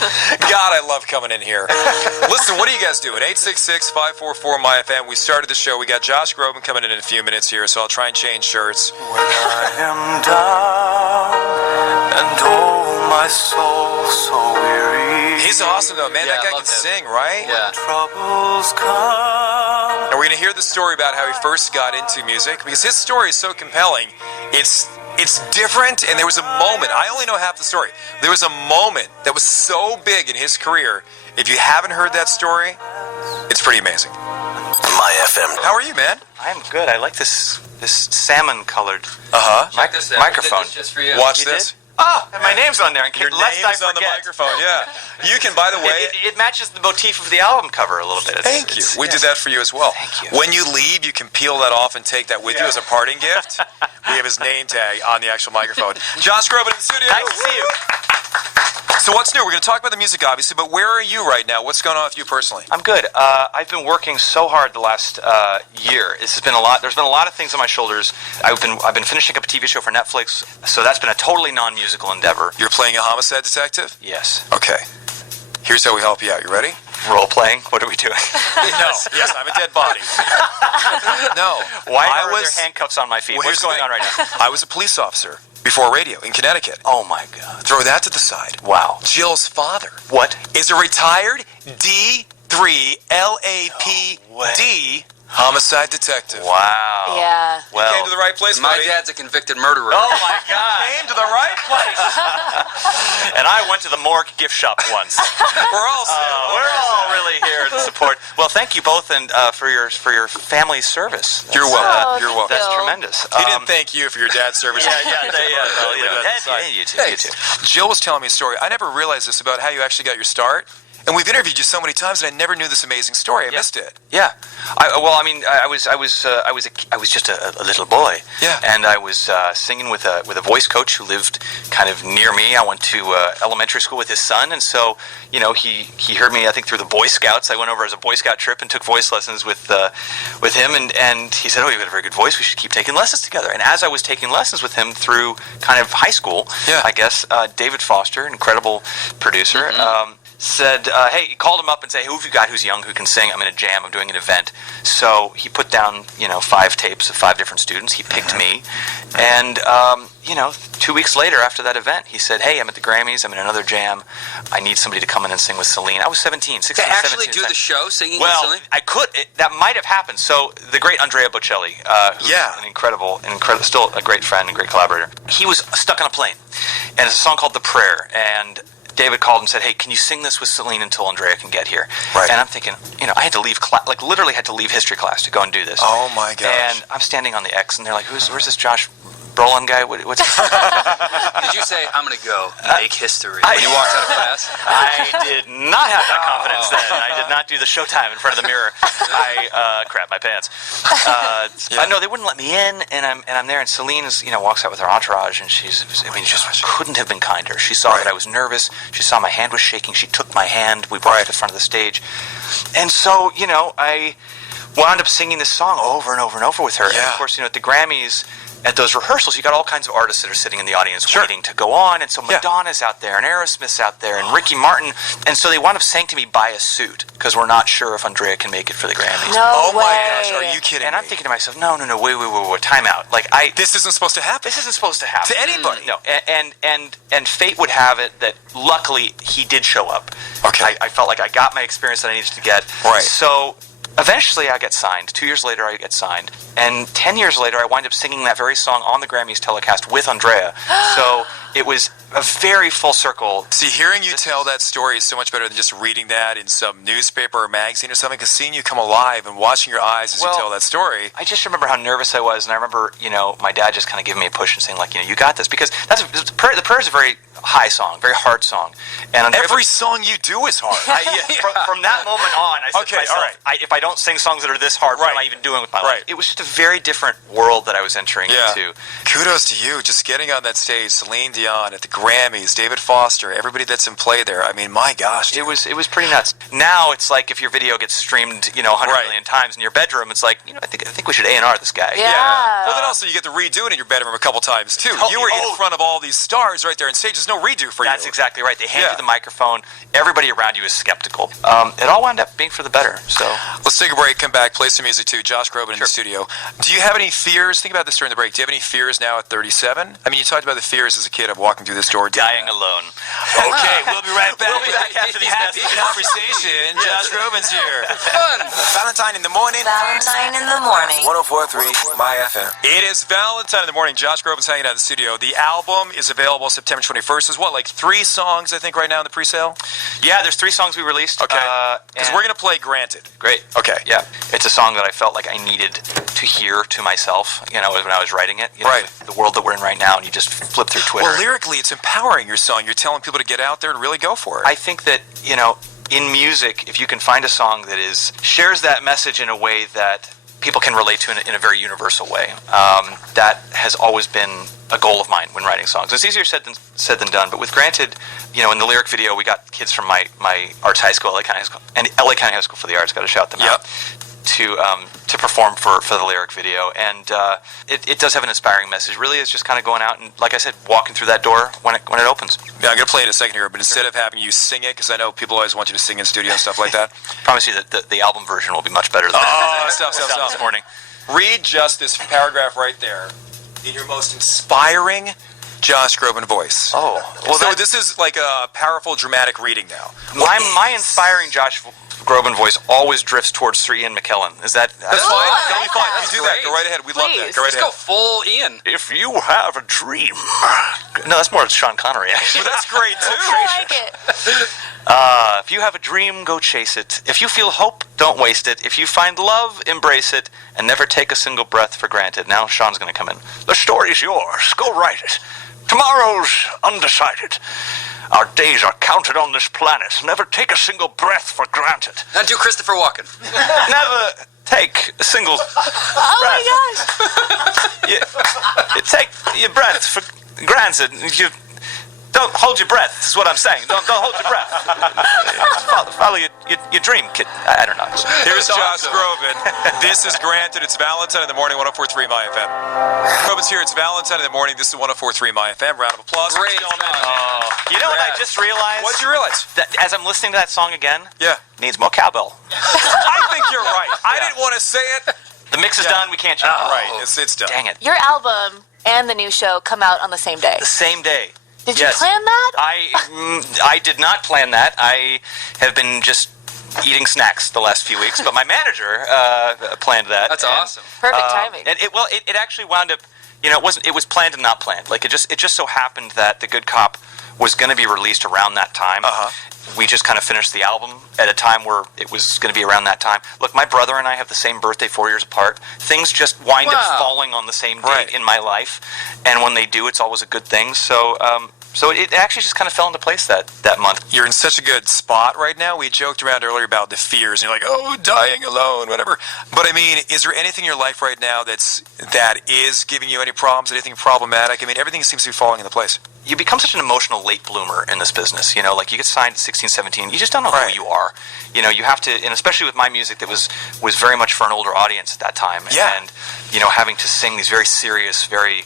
God, I love coming in here. Listen, what are you guys doing? 866-544-MyFM. We started the show. We got Josh Groban coming in a few minutes here, so I'll try and change shirts. When I am down and oh, my soul so weary. He's awesome, though, man. Yeah, that guy can sing, right? Yeah. Troubles come. And we're going to hear the story about how he first got into music, because his story is so compelling. It's different, and there was a moment. I only know half the story. There was a moment that was so big in his career. If you haven't heard that story, it's pretty amazing. My FM. How are you, man? I'm good. I like this salmon-colored Check this out. microphone. This just for you. Watch You this. did? Oh, and my name's on there. Your lest I name's on the forget. microphone, yeah. You can, by the way... It matches the motif of the album cover a little bit. Thank you. We did that for you as well. Thank you. When you leave, you can peel that off and take that with you as a parting gift. We have his name tag on the actual microphone. Josh Groban in the studio. Nice to see you. So what's new? We're going to talk about the music, obviously, but where are you right now? What's going on with you personally? I'm good. I've been working so hard the last year. This has been a lot. There's been a lot of things on my shoulders. I've been finishing up a TV show for Netflix, so that's been a totally non-musical endeavor. You're playing a homicide detective? Yes. Okay. Here's how we help you out. You ready? Role playing. What are we doing? No. Yes, I'm a dead body. No. Why are there handcuffs on my feet? Well, What's going on right now? I was a police officer before radio in Connecticut. Oh my God. Throw that to the side. Wow. Jill's father What? is a retired D3 LAPD homicide detective. Wow. Yeah. Well. Came to the right place, My buddy. dad's a convicted murderer. Oh my God. Came to the right place. And I went to the morgue gift shop once. We're all We're all really here to support. Well, thank you both and for your family service. You're welcome. You're welcome. That's tremendous. He didn't thank you for your dad's service. You too. Jill was telling me a story. I never realized this about how you actually got your start. And we've interviewed you so many times, and I never knew this amazing story. I missed it. Yeah. I was just a little boy. Yeah. And I was singing with a voice coach who lived kind of near me. I went to elementary school with his son, and so he heard me. I think through the Boy Scouts. I went over as a Boy Scout trip and took voice lessons with him, and he said, "Oh, you've got a very good voice. We should keep taking lessons together." And as I was taking lessons with him through kind of high school, I guess David Foster, incredible producer. Said, hey, he called him up and said, "Who have you got who's young, who can sing? I'm in a jam, I'm doing an event." So he put down, 5 tapes of 5 different students. He picked me. And, 2 weeks later after that event, he said, "Hey, I'm at the Grammys, I'm in another jam. I need somebody to come in and sing with Celine." I was 16, To actually 17. do the show singing with Well, Celine? I could. That might have happened. So the great Andrea Bocelli, who's an incredible, still a great friend and great collaborator. He was stuck on a plane, and it's a song called "The Prayer." And David called and said, "Hey, can you sing this with Celine until Andrea can get here?" Right. And I'm thinking, I had to leave literally had to leave history class to go and do this. Oh my gosh. And I'm standing on the X, and they're like, "Where's this Josh Brolin guy? What's?" Did you say, "I'm going to go make history" when you walked out of class? I did not have that confidence then. I did not do the showtime in front of the mirror. I crap my pants. No, they wouldn't let me in, and I'm there, and Celine is, walks out with her entourage, and she just couldn't have been kinder. She saw that I was nervous. She saw my hand was shaking. She took my hand. We brought it to the front of the stage, and so I wound up singing this song over and over and over with her. Yeah. And of course, at the Grammys, at those rehearsals, you got all kinds of artists that are sitting in the audience waiting to go on, and so Madonna's out there, and Aerosmith's out there, and Ricky Martin, and so they wound up saying to me, "Buy a suit, because we're not sure if Andrea can make it for the Grammys." No my way. gosh, are you kidding And I'm me? thinking to myself, no, wait, time out. This isn't supposed to happen. This isn't supposed to happen To anybody. No, and fate would have it that luckily he did show up. Okay. I felt like I got my experience that I needed to get. Right. So eventually I get signed. 2 years later I get signed. And 10 years later I wind up singing that very song on the Grammys telecast with Andrea. So it was a very full circle. See, hearing you tell that story is so much better than just reading that in some newspaper or magazine or something, because seeing you come alive and watching your eyes as you tell that story. I just remember how nervous I was, and I remember, my dad just kind of giving me a push and saying, you got this. Because the prayer is a very high song, very hard song. And every song you do is hard. From that moment on, I said to myself, all right. if I don't sing songs that are this hard, what am I even doing with my life? It was just a very different world that I was entering into. Kudos to you, just getting on that stage, Celine Dion at the Grammys, David Foster, everybody that's in play there. I mean, my gosh. Dude. It was pretty nuts. Now it's like if your video gets streamed, 100 million times in your bedroom, it's like, I think we should A&R this guy. Yeah. Well, then also you get to redo it in your bedroom a couple times too. You were in front of all these stars right there on stage. There's no no redo for you. That's exactly right. They hand Yeah. you the microphone. Everybody around you is skeptical. It all wound up being for the better. So Let's take a break, come back, play some music too. Josh Groban in the studio. Do you have any fears? Think about this during the break. Do you have any fears now at 37? I mean, you talked about the fears as a kid of walking through this door. dying alone. Okay, we'll be right back. We'll be back after these Happy messages. conversation. Josh Groban's here. Fun. Valentine in the morning. Valentine in the morning. 104.3 My FM. It is Valentine in the morning. Josh Groban's hanging out in the studio. The album is available September 21st. There's like 3 songs, I think, right now in the pre-sale? Yeah, there's 3 songs we released. Okay. Because we're going to play Granted. Great. Okay. Yeah. It's a song that I felt like I needed to hear to myself, when I was writing it. Right. The world that we're in right now, and you just flip through Twitter. Well, lyrically, it's empowering your song. You're telling people to get out there and really go for it. I think that, in music, if you can find a song that shares that message in a way that people can relate to in a very universal way, that has always been a goal of mine when writing songs. It's easier said than done, but with Granted, in the lyric video, we got kids from my arts high school, LA County High School, and LA County High School for the Arts, got to shout them out, to perform for the lyric video, and it does have an inspiring message. Really, it's just kind of going out and, like I said, walking through that door when it opens. Yeah, I'm going to play it in a second here, but instead of having you sing it, because I know people always want you to sing in studio and stuff like that. Promise you that the album version will be much better than stop. this morning. Read just this paragraph right there in your most inspiring Josh Groban voice. Oh, well, so this is like a powerful, dramatic reading now. My inspiring Josh Groban voice always drifts towards Sir Ian McKellen. Is that? That's fine. I That'll like be fine. that. You do that. Go right ahead. We love that. Please. Go right Let's ahead. go full Ian. If you have a dream. No, that's more Sean Connery, actually. But that's great too. I like it. If you have a dream, go chase it. If you feel hope, don't waste it. If you find love, embrace it. And never take a single breath for granted. Now Sean's going to come in. The story's yours. Go write it. Tomorrow's undecided. Our days are counted on this planet. Never take a single breath for granted. Now do Christopher Walken. Never take a single Oh my gosh. you take your breath for granted. You don't hold your breath. Is what I'm saying. Don't hold your breath. Follow your dream, kid. I don't know. Here's Josh Groban. This is Granted. It's Valentine in the morning, 104.3 My FM. Groban's here. It's Valentine in the morning. This is 104.3 My FM. Round of applause. Great What's going song. on? You know what I just realized? What'd you realize? That as I'm listening to that song again, Yeah. needs more cowbell. I think you're right. I didn't want to say it. The mix is done. We can't change it. Right. It's done. Dang it. Your album and the new show come out on the same day. The same day. Did you Yes. plan that? I did not plan that. I have been just eating snacks the last few weeks, but my manager planned that. That's awesome. Perfect timing. And it actually wound up, it was planned and not planned. Like it just so happened that The Good Cop was going to be released around that time. We just kind of finished the album at a time where it was going to be around that time. Look, my brother and I have the same birthday, 4 years apart. Things just wind up falling on the same date in my life, and when they do, it's always a good thing. So it actually just kind of fell into place that month. You're in such a good spot right now. We joked around earlier about the fears, and you're like, oh, dying alone, whatever. But I mean, is there anything in your life right now that is giving you any problems, anything problematic? I mean, everything seems to be falling into place. You become such an emotional late bloomer in this business, like you get signed at 16, 17, you just don't know who you are. You have to, and especially with my music that was very much for an older audience at that time. Yeah. And, having to sing these very serious, very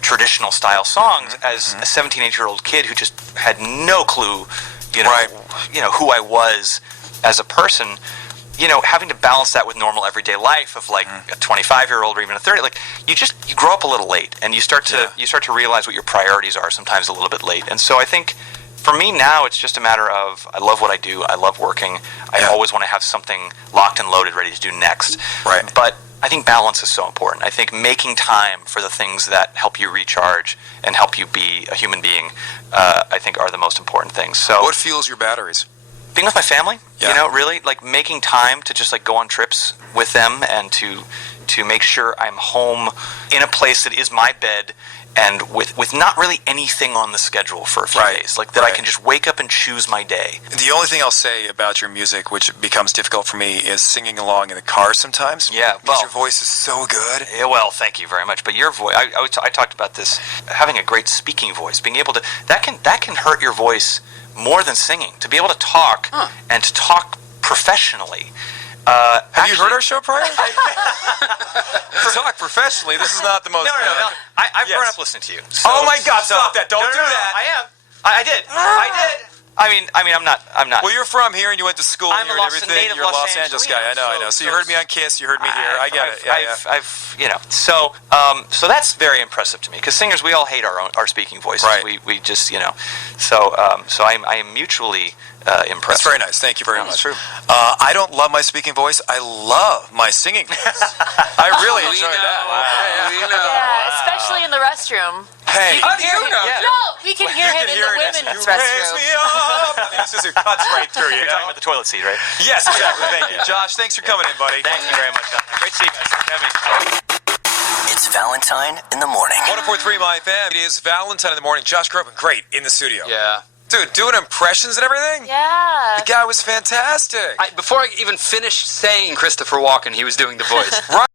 traditional style songs as a 17, 18-year-old kid who just had no clue, who I was as a person. Having to balance that with normal everyday life of like a 25-year-old or even a 30, like you grow up a little late, and you start to realize what your priorities are sometimes a little bit late. And so I think for me now it's just a matter of I love what I do, I love working, I always want to have something locked and loaded ready to do next. Right. But I think balance is so important. I think making time for the things that help you recharge and help you be a human being, I think are the most important things. So What fuels your batteries? being with my family, Yeah. really like making time to just like go on trips with them and to make sure I'm home in a place that is my bed and with not really anything on the schedule for a few days, like that I can just wake up and choose my day. The only thing I'll say about your music, which becomes difficult for me, is singing along in the car sometimes. Yeah, because well- your voice is so good. Yeah, well, thank you very much. But your voice, I talked about this, having a great speaking voice, being able to, that can hurt your voice more than singing. To be able to talk and to talk professionally. Have you heard our show prior? Talk professionally. This is not the most. No. I've Yes. grown up listening to you. Oh my God! Stop that! Don't do No, that. I am. I did. I mean, I'm not. Well, you're from here and you went to school I'm here a and everything. native You're a Los Los Angeles guy. I know. So you heard me on Kiss. You heard me here. I get it. Yeah. So that's very impressive to me because singers, we all hate our speaking voices. Right. We just, So I am mutually impressed. That's very nice. Thank you very much. That's true. I don't love my speaking voice. I love my singing voice. I really enjoy that. We know. Yeah, especially in the restroom. Hey. How do you know? Yeah. No, we can hear him in the women's Raise restroom. me up. This is cuts right through you. You're talking about the toilet seat, right? Yes, exactly. Thank you, Josh. Thanks for coming in, buddy. Thank you very much. Great to see you guys. It's Valentine in the morning. 104.3 My FM. It is Valentine in the morning. Josh Groban, great in the studio. Yeah. Dude, doing impressions and everything? Yeah. The guy was fantastic. Before I even finished saying Christopher Walken, he was doing the voice. Right.